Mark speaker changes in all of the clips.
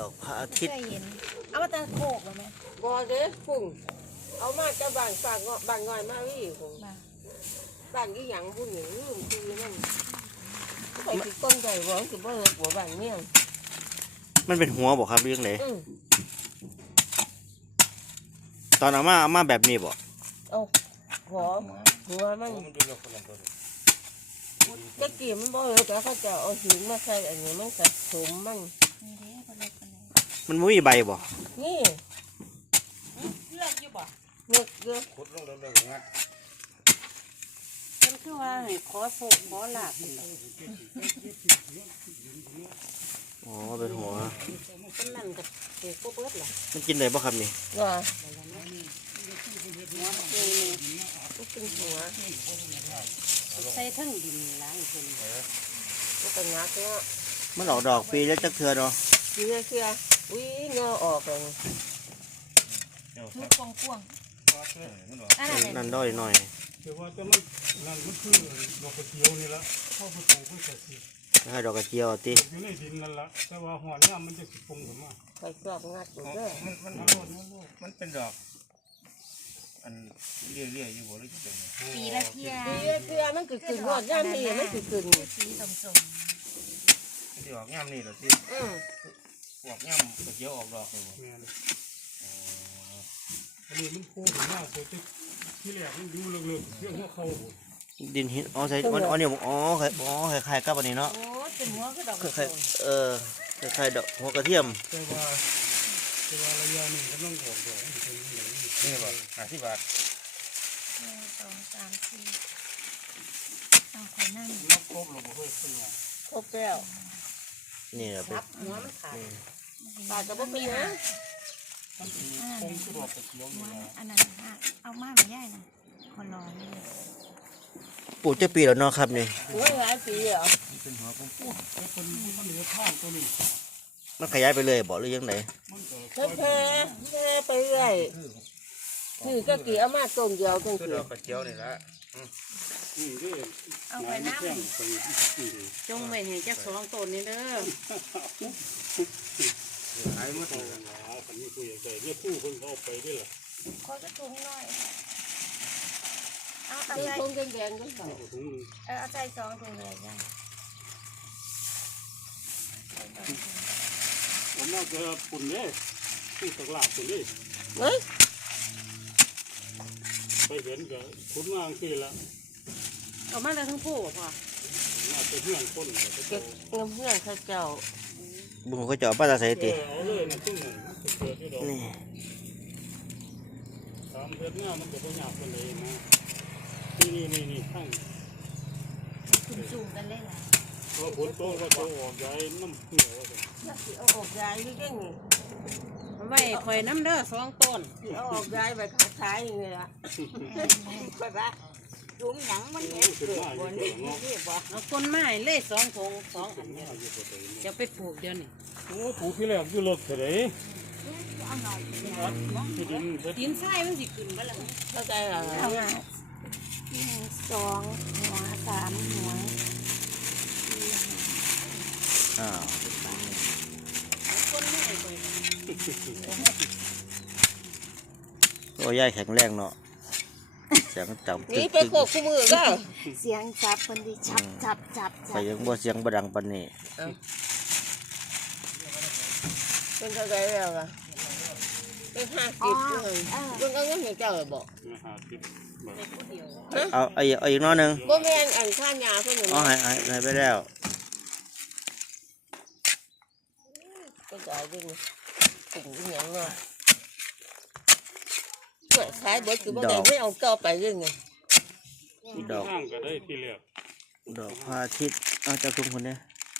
Speaker 1: อกพระอาทิตย์
Speaker 2: เอามาตะโขกเลยไหม
Speaker 3: บ่เด้ฝุ่งเอามาจะบ้านฝากบ้านง่อยมาวี่ฝุ่งบ้านอีหยังพุ่นนี่ลืมคือนั่นไปสิต้นใหญ่บ่สิบ่เฮ็ดหัวบ้านเมี่ยง
Speaker 1: มันเป็นหัวบ่ครับเรื่องไหนตอนเอามาแบบนี้บ่
Speaker 3: เอาหัวมันตะกี้มันบ่เฮ็ดแล้วเขาจะเอาหินมาใส่อันนี้มันสะสม
Speaker 1: มันบ่มีใบบ่
Speaker 3: นี่
Speaker 2: เลือกอยู่บ่
Speaker 3: เลือกเยอะ
Speaker 4: ขุดลงเรื่อยๆงัด
Speaker 2: มันคือว่าให้ขอโศกขอลาบ
Speaker 1: อ๋อเป็นหัว
Speaker 2: ต้นนั่นกับเด็กก็เบิดล่ะ
Speaker 1: มันกินได้บ่ครับนี่
Speaker 3: ว่า
Speaker 2: หัวมัน
Speaker 3: เป็นหัว
Speaker 2: ใส่ทั้งดินล้างเพิ่น
Speaker 3: มันก็งัดเนาะ
Speaker 1: มันออกดอกปีแล้วจักเทื่อเนาะ
Speaker 3: เชื่ออุ้ยเงาออกเลย
Speaker 2: มือกวง
Speaker 1: นั่นด้อยหน่อย
Speaker 4: เดี๋ยวว่าจะมันนั่นมันคือดอกกระเจียวนี่ละเข้าไปปลูกเพื่อจะสิ
Speaker 1: ให้ดอกกระเจียวติ
Speaker 4: อยู่ในดินนั่นละแต่ว่าหอนเนี่ยมันจะสิปงขึ้นมา
Speaker 3: ไปชอบงัดอยู่เด้อ
Speaker 4: มันเป็นดอกอันเรื่อยๆอยู่บ่หรือจะเป็น
Speaker 2: ปีละเที่ย
Speaker 3: มันคือขึ้นหอดย่ามนี่มันคือขึ้น
Speaker 2: สีสม
Speaker 4: มันจะออกย่ำนี่เหรอที่ออกย่ำกระเจียวออกดอกเลยบ่อันนี้มันโค้งขึ้นมาเสร็จที่แรกมันอยู่เลิกๆเรื่องหัวเข่า
Speaker 1: ดินหินอ๋อใส่อ๋อเนี่ยอ๋อคล้ายๆกับอันนี้เนาะ
Speaker 2: โอ้เป็นหัวคือดอก
Speaker 1: คล้ายคล้ายๆดอกหัวกระเทียม
Speaker 4: แต่ว่าระยะนี้ก็ต้องของดอกนี่บ่50 บาท
Speaker 2: 1 2 3 4เอาคนนั่ง
Speaker 4: ครบแล้วบ่ค่อยซื้อ
Speaker 3: ครบแล้ว
Speaker 1: นี่แหละเป็น
Speaker 2: หัวมันขาด
Speaker 3: ขาดจะบ่มีนะ
Speaker 4: คงคือดอกกระเจียวนี่ล่ะ
Speaker 2: อันนั้นเอามาไม่ได้นะคนรอนี่
Speaker 1: ปลูกจะปีแล้วเนาะครับนี่
Speaker 3: หลายปีเหรอ
Speaker 4: เป็นหัวผมพูดแต่คนมันเหลือข้างตัวนี้
Speaker 1: มันขยายไปเลยบ่หรือยังไง
Speaker 3: แพ้ไปเรื่อยคือก็กี่เอามาต้นเดียวจังซี่
Speaker 4: ดอกกระเจียวนี่ละ
Speaker 2: เอาไปน้ำจงไว้ให้จัก2 ต้นนี่เด้อ
Speaker 4: หายหมดแล้วคันนี้คุยใหญ่เนี่ยผู้คนเขาเอาไปด้วยล่ะ
Speaker 2: ขอจะถุงหน่อยเอา
Speaker 3: ใจคงแดงๆก็ใส่
Speaker 2: เอาใจ2 ถุงเลยจ้ะ
Speaker 4: ผมน่าจะปุ่นเนี่ยที่ตลาดปุ่นนี่ไปเห็นกับคุณงานคือละ
Speaker 2: เอามาแล้วทั้งผู้ป่ะ
Speaker 4: น่าจะเพื่อนคน
Speaker 3: เก็บเงินเพื่อนเขาเจ้า
Speaker 1: บุ้งเขาเจาะป้าตาใส่ติ
Speaker 4: เอาเลยนะตุ้งนี่ตามเพื่อนเนี่ยมันจะเป็นหยาบกันเลยนะนี่ข้าง
Speaker 2: คุณจูงกันเลยล่ะ
Speaker 4: พอผลโตก็โตออกใหญ่น้ำเหนียวเลย
Speaker 3: เอาออกใหญ่นี่เก่งนี่
Speaker 2: ไว้คอยน้ำเด้อ2 ต้น
Speaker 3: เอาออกใหญ่ไปขายอย่างเงี้ยไปปะจุ่มหนังมันเห็นเกิดบนนี่บ่
Speaker 2: เอาต้นไม้เล่2 ถุง2 อันเนี่ยจะไปปลูกเดี๋ยวนี้
Speaker 4: โอ้ปลูกที่แรกอยู่รถเท่าไหร่
Speaker 2: ดินทรายมันสิขึ้นบ่ล่ะ
Speaker 3: เข้าใจเหรอ
Speaker 2: 1 2 หัว3 หัว
Speaker 1: อ้าว
Speaker 2: ต้นไม้ไป
Speaker 1: โอ้ยายแข็งแรงเนาะเสียงจับ
Speaker 3: นี่ไปโขกคู่มือก็
Speaker 2: เสียงจับคนดีจับ
Speaker 1: ไปยังบ่เสียงบ่ดังปานนี้
Speaker 3: เป็นเท่าไรแล้วล่ะเป็น50เลยเพิ่นเอาเงินให้เจ้าบ่
Speaker 1: เอาอีกน้อยนึง
Speaker 3: บ่แม่นอันค่ายาเพิ่น
Speaker 1: อ๋อให้ไปแล้ว
Speaker 3: ก็ได้ดิถึงอีหยังเนาะขายบ่คือบ่ได้ไม่เอาต่อไปเรื่องไง
Speaker 1: ดอก
Speaker 4: ก็ได้ที่เรียก
Speaker 1: ดอกพระอาทิตย์เอาจากทุกคนเนี่ย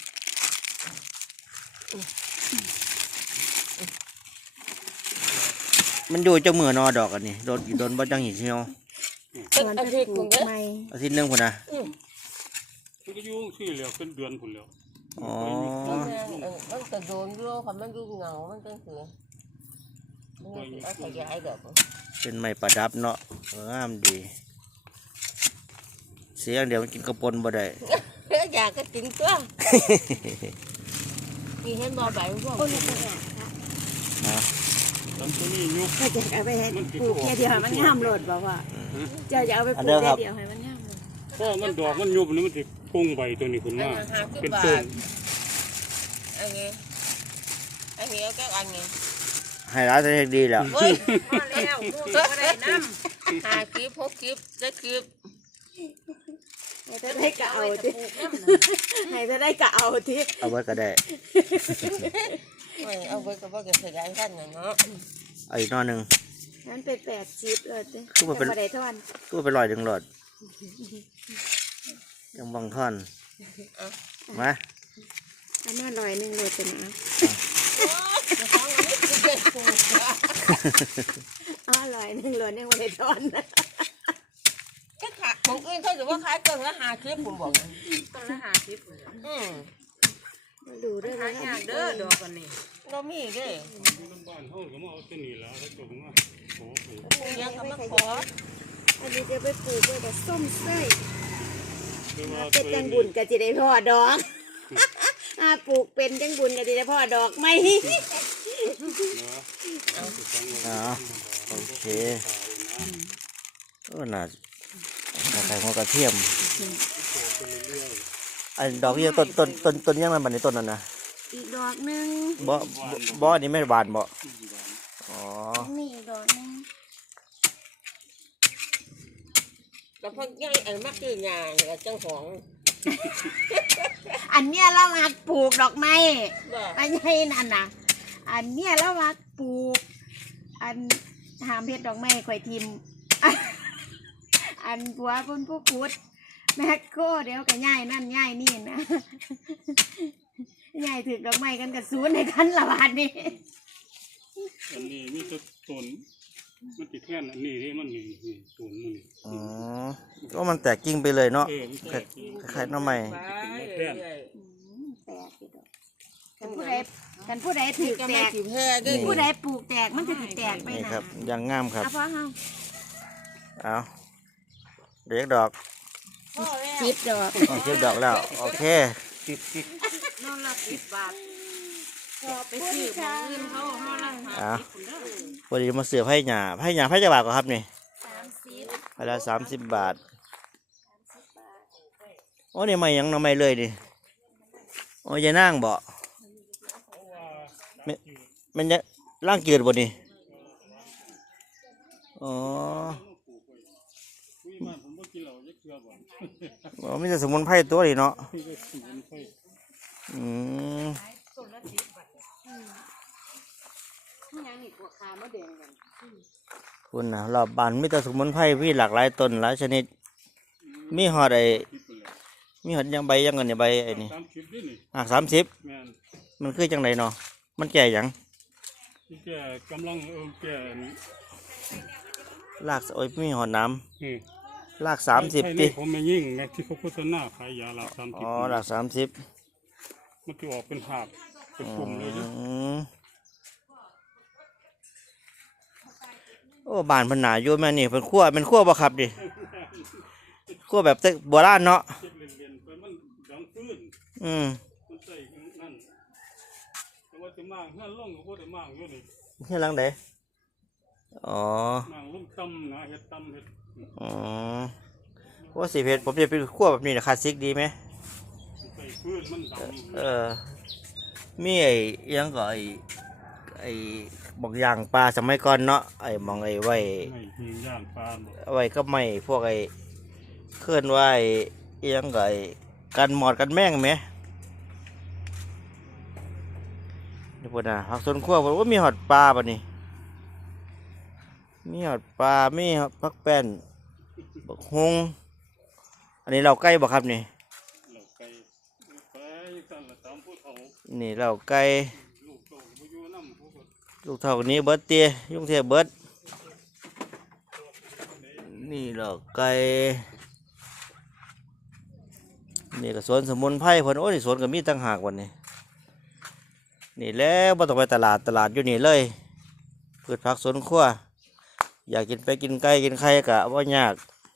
Speaker 1: มันอยู่จังมือนอดอกอันนี้โดนบ่จังหินเชียว
Speaker 3: อาทิตย์นึง
Speaker 1: อาทิตย์นึงพุ่นน่ะ
Speaker 4: มันก็อยู่ที่เรียกเป็นเดือนพุ่นแล้ว
Speaker 1: อ๋อ
Speaker 3: มันจะโดนอยู่ค่ะมันอยู่เงามันจังซี่เอาขยายดอก
Speaker 1: เป็นไม้ประดับเนาะงามดีเสียงเดี๋ยวมันกินกระปนบ่ได้
Speaker 3: อยากก็กินตัวนี่เห็นบ่ใบพวก
Speaker 2: คนละแบบค่ะ
Speaker 1: นะ
Speaker 4: ตำตัวนี้ยุบ
Speaker 2: ก็จะเอาไปให้ปลูกแค่เดียวให้มันงามโลดบอกว่าเจ้าจะเอาไปปลูกแค่เดียวให้มันงามโลด
Speaker 5: เพราะมันดอกมันยุบนี่มันสิพุ่งใบตัวนี้ขึ้น
Speaker 3: อัน
Speaker 5: มา
Speaker 3: นั้น50
Speaker 5: เป็น
Speaker 3: บา
Speaker 5: ต้
Speaker 3: ท
Speaker 5: น
Speaker 3: อันนี้เอาแค่อันนี้
Speaker 1: ให้ร้านจะดีแล้ว
Speaker 3: เฮ้ยมาแล้วมูก็ได้น้ำ50 60ได้คลิป
Speaker 2: ให้ถ้าได้กะเอาที่ให้ถ้าได้กะเอาที่
Speaker 1: เอาไว้ก็ได้
Speaker 3: ไม่เอาไว้ก็บ่เก็บขยายพันธุ์เนาะ
Speaker 1: เอาอีกหนอหนึ่ง
Speaker 2: นั้นเป็น80เลยจ้ะ
Speaker 1: คือมันเป็น
Speaker 2: แต่บ่ได้ทอน
Speaker 1: ตู้ไปลอยดึงหลอดยังบังท่อนมา
Speaker 2: เอามา100โลดเป็นเอา
Speaker 3: จะฟ้องอันนี้คือเด็กปลูกอะ
Speaker 2: อ๋อ100โลดยังบ่ได้ทอน
Speaker 3: ก็ขายของอื่นเขาจะว่าขายต้นละ50ผมบอกต้นละ50เลย
Speaker 2: มาดูด้วยนะ
Speaker 3: ยากเด้อดอกกันนี่เรามีเด้
Speaker 5: บ้านเฮาก็มาเอาตัวนี้แล้วแล้วก็มาขอปลูก
Speaker 3: ปลูกยังก็มาขอ
Speaker 2: อันนี้จะไปปลูกไว้กับส้มไส้
Speaker 5: คือว่า
Speaker 2: เป็นจังบุญก็จะได้พ่อดอกปลูกเป็นจังบุญก็จะได้พ่อดอกไหม
Speaker 1: อ๋อโอเคโอ้น่าใส่หัวกระเทียมอันดอกยังต้นยังนั่นบัดนี้ต้นนั้นนะ
Speaker 2: อีกดอกหนึง
Speaker 1: บ่อันนี้ไม่หวานบ่อ๋อ
Speaker 2: นี่อีกดอกหนึง
Speaker 3: แล้วพวกยังอันมักคืองานกับจังของ
Speaker 2: อันเนี้ยเรามาปลูกดอกไม้
Speaker 3: บ่
Speaker 2: อันใหญ่นั่นน่ะ อันเนี้ยเรามาปลูก อันหามเพชรดอกไม้ข่อยทิม อันบัวพุ่นผู้พุดแมคโครเดี๋ยวก็ย่ายนั่นย่ายนี่นะ ย่ายถือดอกไม้กันกับศูนย์ในกันละบาทนี่
Speaker 5: อันนี้มีแต่ต้นมันติดแค่นอันนี้ที่มันนี่ต้นมันนี่
Speaker 1: อ๋อก็มันแตกกิ่งไปเลยเนาะ
Speaker 5: มันแตก
Speaker 1: คล้ายๆหน้ำใหม่
Speaker 3: ไปเรื่อย
Speaker 2: แตกอยู่ดอกกันผู้ใดถือ
Speaker 3: ๆก็
Speaker 2: แต
Speaker 3: ไม่
Speaker 2: ก
Speaker 3: สิแพ้เด้
Speaker 2: ผู้ใดปลูกแตกมันจะถือแตกไป
Speaker 1: นี่
Speaker 2: นะครับ
Speaker 1: ยังงามครับ
Speaker 2: เอาพ่อเฮา
Speaker 1: เอาเด็กดอก
Speaker 3: พ่อแล้ว
Speaker 2: 10 ดอก
Speaker 1: อ๋อเก็บดอกแล้วโอเค
Speaker 3: นอนละ10 บาทพอไปซื้อของอื่นเขาห่อละ
Speaker 1: เอาพอดีมาเสือไผ่หญ้าไผ่จะบาทก็ครับนี่
Speaker 2: 30
Speaker 1: ไผ่ละ30 บาทโอ้นี่ไม่ยังน้ำไม่เลยดิโอ้ยายนั่งบ่มันจะร่างจืดบ่นี่อ๋อ
Speaker 5: คุยมาผมบ่กินเหล้าจักเทื่อบ่
Speaker 1: อ๋อมีแต่สมุนไพรตัวนี้เนาะ
Speaker 5: นี่ก็สมุนไพร
Speaker 1: อืม
Speaker 2: ยังอีกหัวขามาแดงกัน
Speaker 1: คุณนะรอบบ้านมีแต่สมุนไพรพี่หลากหลายต้นหลายชนิด มีหอดมีหอดยังใบยังเงินใบไอ้นี่
Speaker 5: 30นี่นี่
Speaker 1: 30
Speaker 5: แม่น
Speaker 1: มันคือจังไดเนาะมันแก่หยัง
Speaker 5: ที่แกกำลังแกนี่
Speaker 1: รากโอ้ยมีหอดน้
Speaker 5: นี่
Speaker 1: ำราก
Speaker 5: ใช่
Speaker 1: 30
Speaker 5: นี่
Speaker 1: ติ
Speaker 5: ผมไม่ยิ่งนะที่เขาโฆษณาขายยาละ30
Speaker 1: อ๋อราก30
Speaker 5: มันจะออกเป็นหากเป็นกลุ่มเลยนะ
Speaker 1: โอ้บ้านเพิ่นหนาอยู่แม่นี่เพิ่นคั่วเป็นคั่วบ่ครับดิคั่วแบบเต็กโบราณเนาะ
Speaker 5: เก็บเรียนๆไปมันดังฟื้น
Speaker 1: อืม
Speaker 5: มันใส่นั่นแต่ว่าจะมากเงื่อนล่องก็บ่ได้มากอยู่นี่
Speaker 1: เฮ็ดหลังใดอ๋อ
Speaker 5: มากลุ่มตำนะเฮ็ดตำเฮ็ด
Speaker 1: อ๋อว่าสิเพชรผมจะเป็นคั่วแบบนี้นะคลาสสิกดีไหม
Speaker 5: ใส่ฟื้นมันดำ
Speaker 1: มีไอ้อิหยังก็ไอ้บอกอย่างปลาสมัยก่อนเนาะไอ้มองไอ้ไว้
Speaker 5: ไม่หิงย่างปลาบ่
Speaker 1: ไว้ก็ไม่พวกไอ้เคลื่อนไหวอิหยังก็ไอ้กันหมอดกันแม่งไหมนี่พุ่นน่ะผักสวนครัวผมว่ามีหอดปลาป่ะนี่มีหอดปลามีหอดผักแป้นบักฮุงอันนี้เราใกล้บ่ครับนี่
Speaker 5: เราไปกันละตามผู้เฒ่า
Speaker 1: นี่เราไก่
Speaker 5: ลูกโตบ่อยู่นำผู้ก็
Speaker 1: ลูกเท่านี้เบิดเตี้ยยุ่งเทียเบิดนี่เราไก่นี่ก็สวนสมุนไพรเพิ่นโอ้ยสวนก็มีตั้งหากวันนี้นี่แล้วบ่ต้องไปตลาดอยู่นี่เลยพืชผักสวนครัวอยากกินไปกินไก่กินไข่ก็บ่ยาก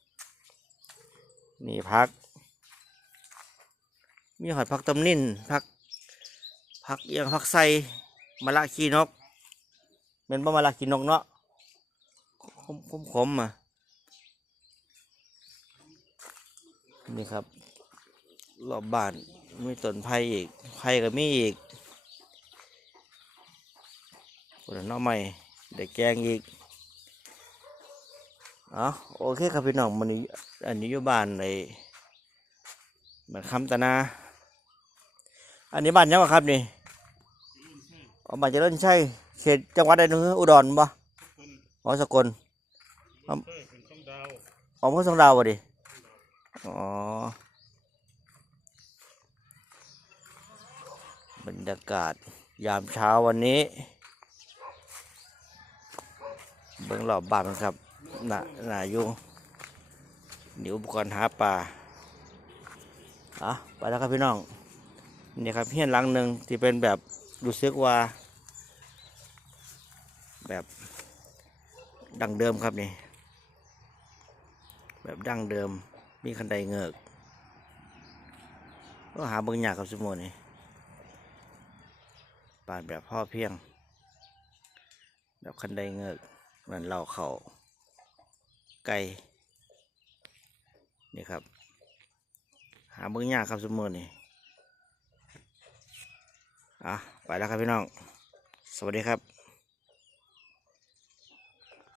Speaker 1: นี่ผักมีหอดผักตำนินผักผักเอียงผักไส้มะละขี้นกเป็นบ่มะละขี้นกเนาะขมอ่ะนี่ครับรอบบ้านมีต้นไผ่อีกไผ่ก็มีอีกคนละหน้อใหม่ได้แกงอีกโอเคครับพี่น้องมันนี้อันนี้อยู่บ้านในบ้านคำตะนาอันนี้บ้านยังวะครับนี่บ้านเจริญชัยเขตจังหวัดใดนึงอุดรบ่สกล
Speaker 5: เป็นช่องดาว
Speaker 1: อำเภอสองดาวบ่ดิบรรยากาศยามเช้าวันนี้เบื้องรอบบ้านมันครับหน้าอยู่นี่อุปกรณ์หาปลาไปแล้วครับพี่น้องนี่ครับเฮียนหลังหนึ่งที่เป็นแบบรู้สึกว่าแบบดั้งเดิมครับนี่แบบดั้งเดิมมีคันไดเงือกก็หาเบิ่งยากกับสมุนนี่บ้านแบบพ่อเพียงแบบคันไดเงือกนั่นเล่าเขาไก่นี่ครับหาเบิ่งยากครับสมุนนี่ไปแล้วครับพี่น้องสวัสดีครับ